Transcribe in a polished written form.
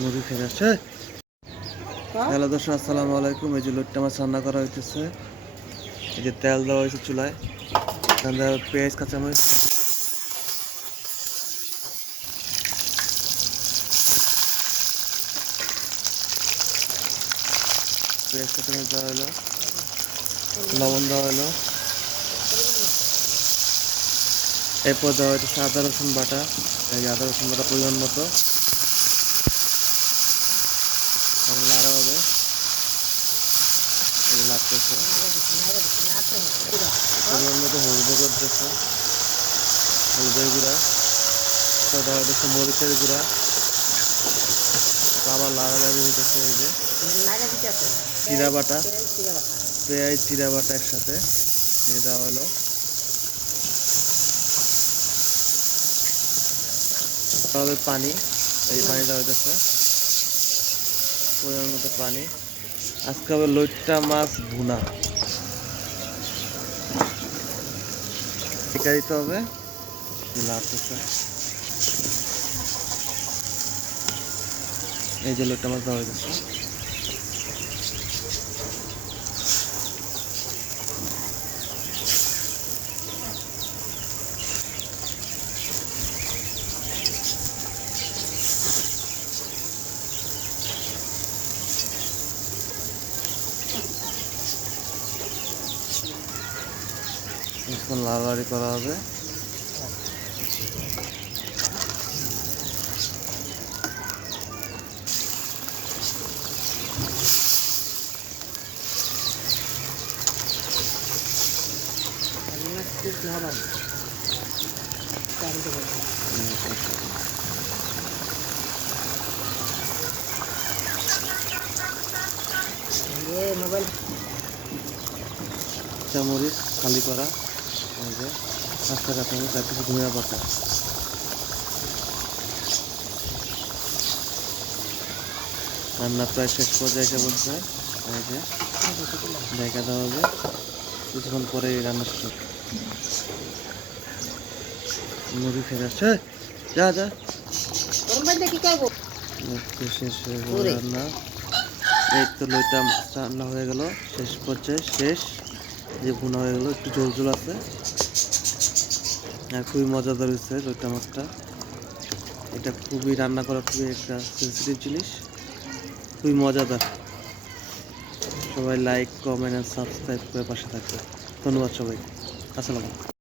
মুড়ি খেয়ে আসছে। হ্যালো দর্শক, আসসালামু আলাইকুম। এই যে লোটটা মাছ রান্না করা হইতেছে। এই যে তেল দেওয়া হয়েছে চুলায়, পেঁয়াজ কাঁচামরিচ, দেওয়া হলো, লবণ দেওয়া হলো, এরপর দেওয়া হইতেছে আদা রসুন বাটা। এই যে আদা রসুন বাটা পরিমাণ মতো লাড়া হবে। লাগতেছে পরিমাণ মতো হলুদ করতেছে, হলুদের গুঁড়া দেওয়া হইতেছে, মরিচের গুঁড়া, আবার লাড়ালাড়ি হইতেছে। এই যে জিরা বাটা, পেঁয়াজ জিরা বাটা একসাথে দেওয়া হলো। হবে পানি, এই পানি দেওয়া হইতেছে পরিমাণ মতো পানি। আজকে হবে লইট্টা মাছ ভুনা, দিতে হবে। এই যে লইট্টা মাছ দেওয়া হইতেছে। এখন লাড়ালাড়ি করা হবে। চামরিচ খালি করা, পাঁচটা কাঁচামরিচ আর কিছু ধনিয়া পাতা। রান্না প্রায় শেষ পর্যায়ে এসে বলছে। এই যে ঢাকা দেওয়া হবে, কিছুক্ষণ পরে রান্না শেষ হবে। মুড়ি খেয়ে আসছে, যা যা শেষ হয়ে গেল রান্না। এই তো লইটা রান্না হয়ে গেল, শেষ পর্যায়ে শেষ। যে ভুনা হয়ে গেল, একটু ঝোল ঝোল আছে আর খুবই মজাদার হয়েছে লইটা মাছটা। এটা খুবই রান্না করা খুবই একটা সেন্সিটিভ জিনিস, খুবই মজাদার। সবাই লাইক, কমেন্ট আর সাবস্ক্রাইব করে পাশে থাকবে। ধন্যবাদ সবাই। আসসালামু আলাইকুম।